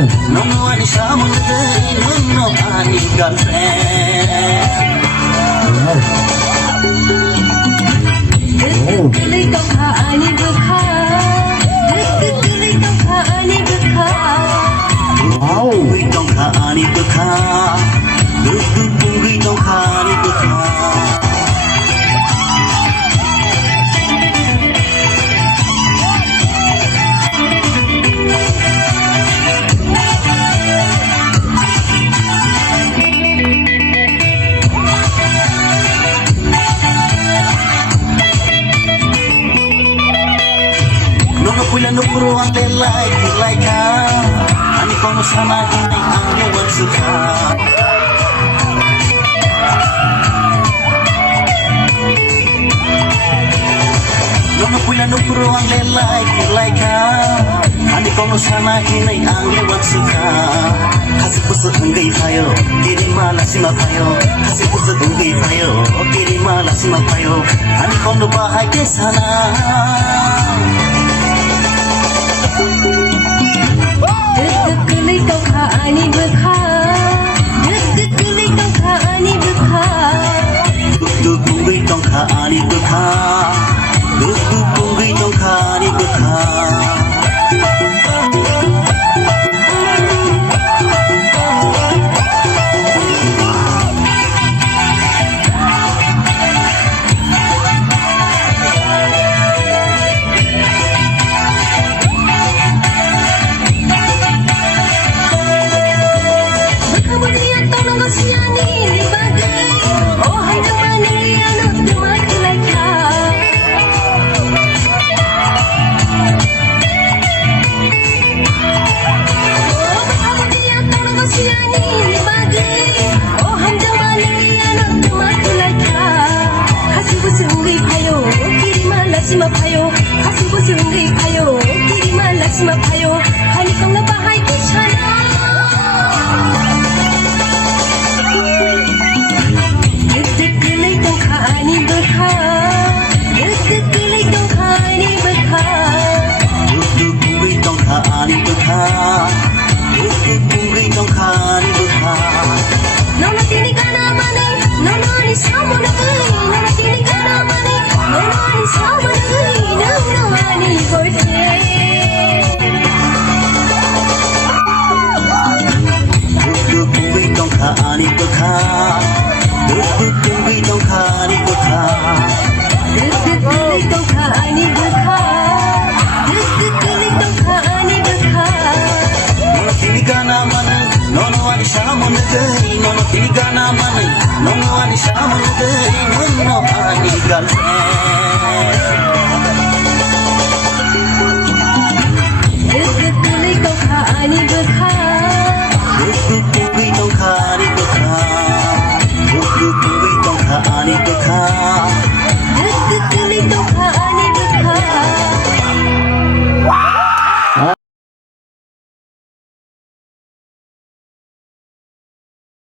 No no ani someone day, no ani girlfriend. Tuloy ka pa, ani ba ka? Tuloy ka pa, ani ba ka? Tuloy ka pa, ani ba ka? Tuloy ka pa, ani ba ka? Pula no puro ang tilay ka. Ani ko mo sana ginay ang luwag suka. Mga pula no puro ang tilay ka. Ani ko mo sana ginay ang luwag suka. Kasi puso tunggay tayo, diri malasima tayo. Kasi puso tunggay tayo, diri malasima tayo. Ani ko no bahay ke sana. Tuloy ka pa, ani ba ka? Tuloy ka pa, ani ba ka? Tuloy ka pa, ani ba ka? Tuloy ka pa, ani ba ka? Mapayo, kasi po sungay kayo, kiri malas mapayo, halikang na bahay ko siya na. Tuloy kang kaani ba ka? Tuloy kang kaani ba ka? Tuloy kang kaani ba ka? Tuloy kang kaani ba ka? Nanatinig ka naman eh, nananis ka mo na eh, nanatinig ka naman eh, nananis ka mo na eh, nananis ko eh. Tuloy kang kaani ba ka? Tuloy kang kaani ba ka? Tuloy kang kaani ba ka? Tuloy kang kaani ba ka? Nanatinig ka naman eh, no ani siya mo na day. Nanatinig ka naman eh, no ani siya mo na day. No ani girlfriend. Tuloy kang kaani ba